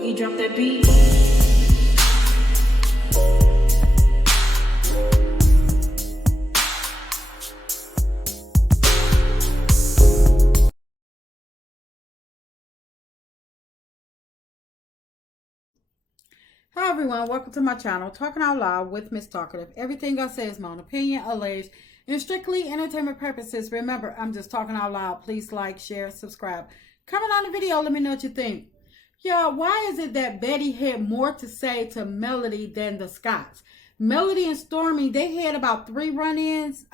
Boogie, drop that beat. Hi everyone, welcome to my channel, Talking Out Loud with Miss Talkative. Everything I say is my own opinion, alleged, and strictly entertainment purposes. Remember, I'm just talking out loud. Please like, share, subscribe. Comment on the video, let me know what you think. Y'all, why is it that Betty had more to say to Melody than the Scotts? Melody and Stormy, they had about 3 run-ins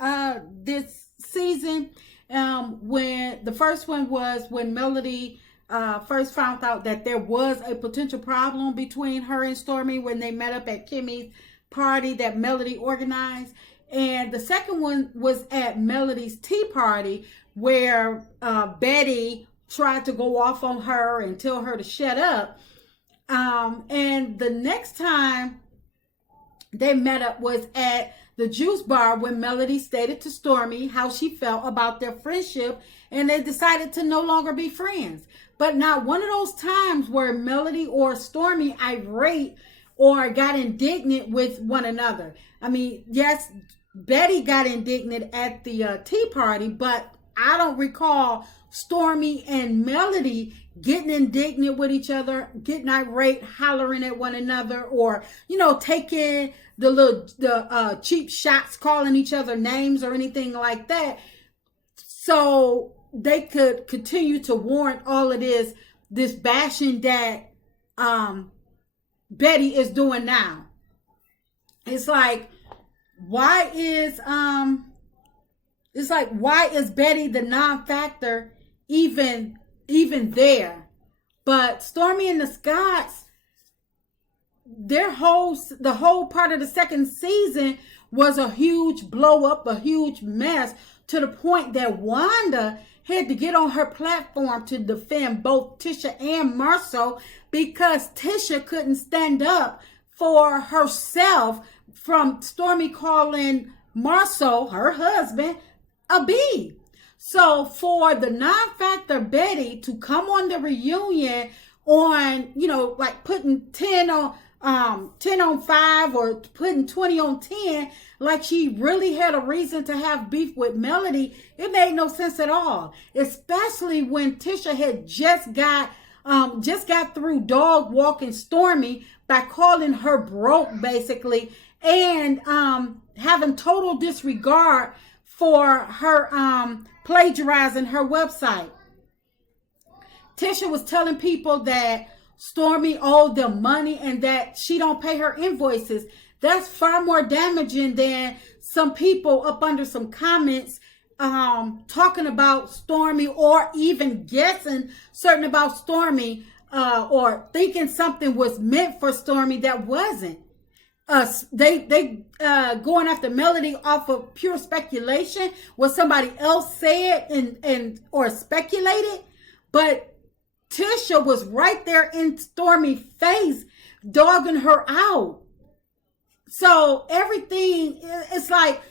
this season. When the first one was when Melody first found out that there was a potential problem between her and Stormy when they met up at Kimmy's party that Melody organized. And the second one was at Melody's tea party where Betty tried to go off on her and tell her to shut up. And the next time they met up was at the juice bar when Melody stated to Stormy how she felt about their friendship, and they decided to no longer be friends. But not one of those times where Melody or Stormy irate or got indignant with one another. I mean, yes, Betty got indignant at the tea party, but I don't recall Stormy and Melody getting indignant with each other, getting irate, hollering at one another, or, you know, taking the cheap shots, calling each other names or anything like that. So they could continue to warrant all of this bashing that Betty is doing now. It's like, why is Betty the non-factor even there? But Stormy and the Scotts, the whole part of the second season was a huge blow up, a huge mess, to the point that Wanda had to get on her platform to defend both Tisha and Marceau because Tisha couldn't stand up for herself from Stormy calling Marceau, her husband, a B. So for the non-factor Betty to come on the reunion on, you know, like putting 10 on 5 or putting 20 on 10, like she really had a reason to have beef with Melody, it made no sense at all. Especially when Tisha had just got through dog walking Stormy by calling her broke, basically, and having total disregard for her plagiarizing her website. Tisha was telling people that Stormy owed them money and that she don't pay her invoices. That's far more damaging than some people up under some comments talking about Stormy, or even guessing certain about Stormy, or thinking something was meant for Stormy that wasn't. They going after Melody off of pure speculation, what somebody else said and or speculated. But Tisha was right there in Stormy's face, dogging her out. So everything, it's like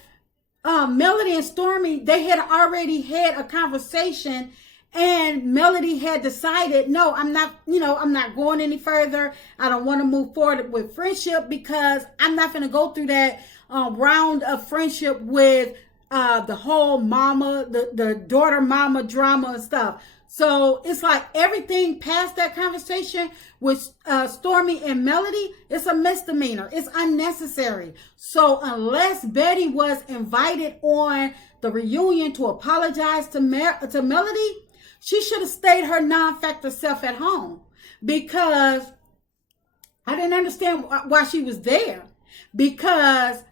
Melody and Stormy, they had already had a conversation, and Melody had decided, no, I'm not going any further. I don't want to move forward with friendship because I'm not going to go through that round of friendship with the whole mama, the daughter mama drama and stuff. So it's like everything past that conversation with Stormy and Melody, it's a misdemeanor. It's unnecessary. So unless Betty was invited on the reunion to apologize to Melody, she should have stayed her non-factor self at home, because I didn't understand why she was there, because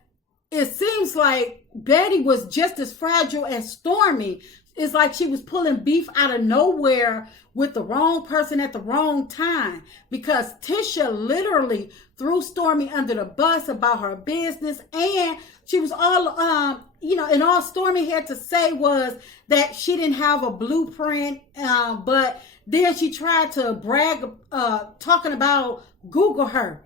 it seems like Betty was just as fragile as Stormy. It's like she was pulling beef out of nowhere with the wrong person at the wrong time, because Tisha literally threw Stormy under the bus about her business, and she was all, and all Stormy had to say was that she didn't have a blueprint, but then she tried to brag, talking about Google her.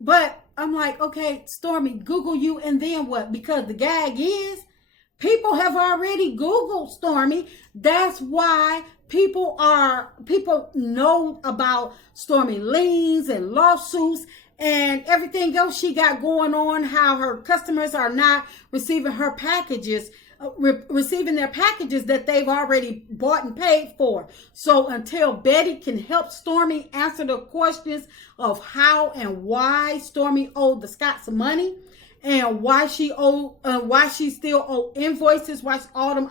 But I'm like, okay, Stormy, Google you, and then what? Because the gag is, people have already Googled Stormy. That's why people know about Stormy liens and lawsuits and everything else she got going on, how her customers are not receiving her packages, receiving their packages that they've already bought and paid for. So until Betty can help Stormy answer the questions of how and why Stormy owed the Scotts money, and why she still owe invoices, why all them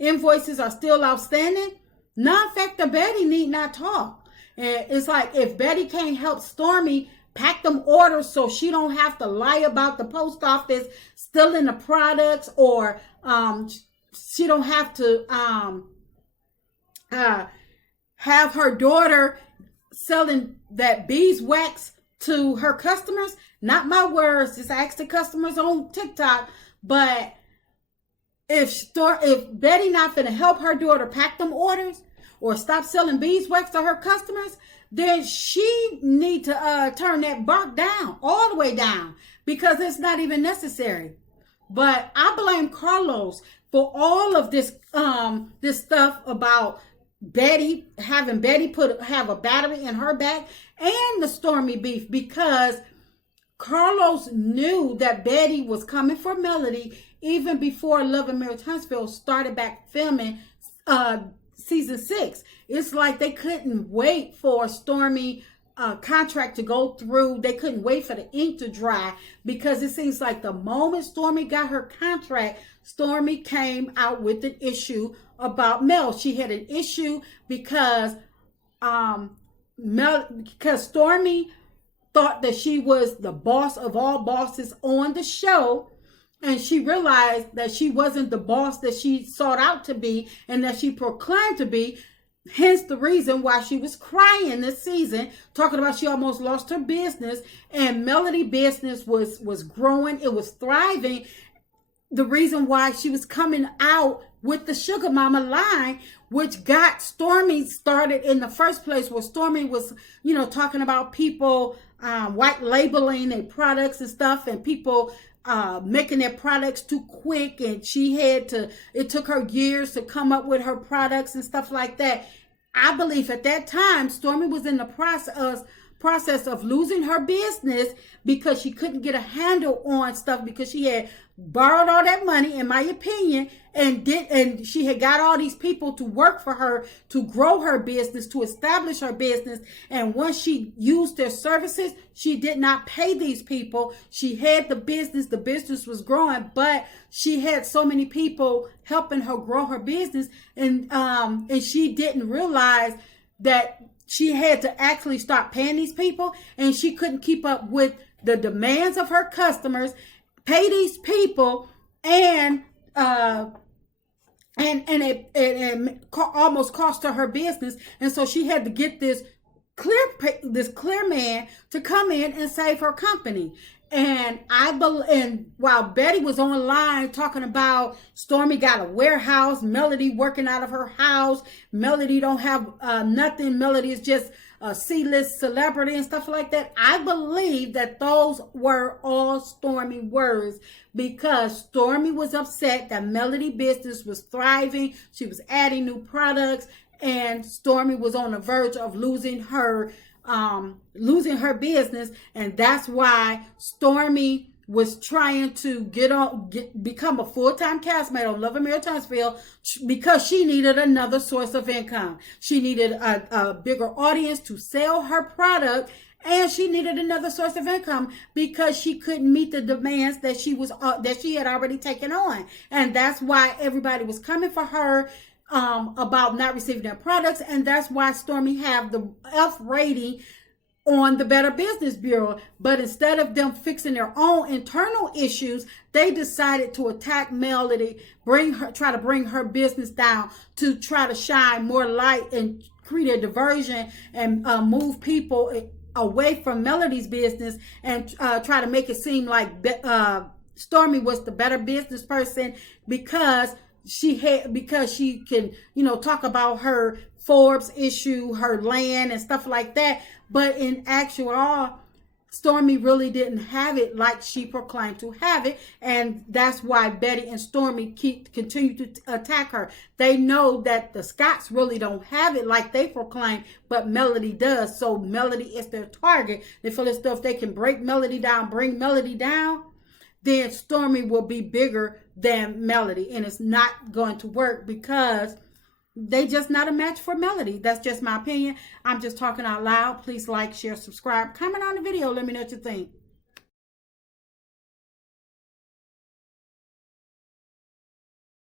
invoices are still outstanding, non-factor Betty need not talk. And it's like, if Betty can't help Stormy pack them orders so she don't have to lie about the post office stealing the products, or she don't have to have her daughter selling that beeswax to her customers. Not my words, just ask the customers on TikTok. But if Betty not finna help her daughter pack them orders or stop selling beeswax to her customers, then she need to turn that bark down, all the way down, because it's not even necessary. But I blame Carlos for all of this this stuff about Betty, having Betty have a battery in her back, and the Stormy beef, because Carlos knew that Betty was coming for Melody even before Love and Marriage Huntsville started back filming season 6. It's like they couldn't wait for Stormy contract to go through. They couldn't wait for the ink to dry, because it seems like the moment Stormy got her contract, Stormy came out with an issue about Mel. She had an issue because Stormy thought that she was the boss of all bosses on the show, and she realized that she wasn't the boss that she sought out to be and that she proclaimed to be. Hence the reason why she was crying this season, talking about she almost lost her business, and Melody business was growing, it was thriving. The reason why she was coming out with the Sugar Mama line, which got Stormy started in the first place, where Stormy was, talking about people white labeling their products and stuff, and people making their products too quick, and it took her years to come up with her products and stuff like that. I believe at that time Stormy was in the process of losing her business because she couldn't get a handle on stuff, because she had borrowed all that money, in my opinion, and she had got all these people to work for her to grow her business, to establish her business. And once she used their services, she did not pay these people. She had the business was growing, but she had so many people helping her grow her business, and she didn't realize that she had to actually start paying these people, and she couldn't keep up with the demands of her customers, pay these people, and it almost cost her business. And so she had to get this clear man to come in and save her company. And while Betty was online talking about Stormy got a warehouse, Melody working out of her house, Melody don't have nothing, Melody is just a C-list celebrity and stuff like that, I believe that those were all Stormy words, because Stormy was upset that Melody business was thriving, she was adding new products, and Stormy was on the verge of losing her business. And that's why Stormy was trying to become a full-time castmate on Love and Marriage Huntsville, because she needed another source of income. She needed a bigger audience to sell her product, and she needed another source of income because she couldn't meet the demands that she had already taken on. And that's why everybody was coming for her about not receiving their products, and that's why Stormy have the F rating on the Better Business Bureau. But instead of them fixing their own internal issues, they decided to attack Melody, try to bring her business down, to try to shine more light and create a diversion and move people away from Melody's business, and try to make it seem like Stormy was the better business person because she can, talk about her Forbes issue, her land and stuff like that. But in actual, Stormy really didn't have it like she proclaimed to have it, and that's why Betty and Stormy continue to attack her. They know that the Scotts really don't have it like they proclaim, but Melody does. So Melody is their target. They feel as though if they can break Melody down, bring Melody down, then Stormy will be bigger than Melody, and it's not going to work because they just not a match for Melody. That's just my opinion. I'm just talking out loud. Please like, share, subscribe, comment on the video. Let me know what you think.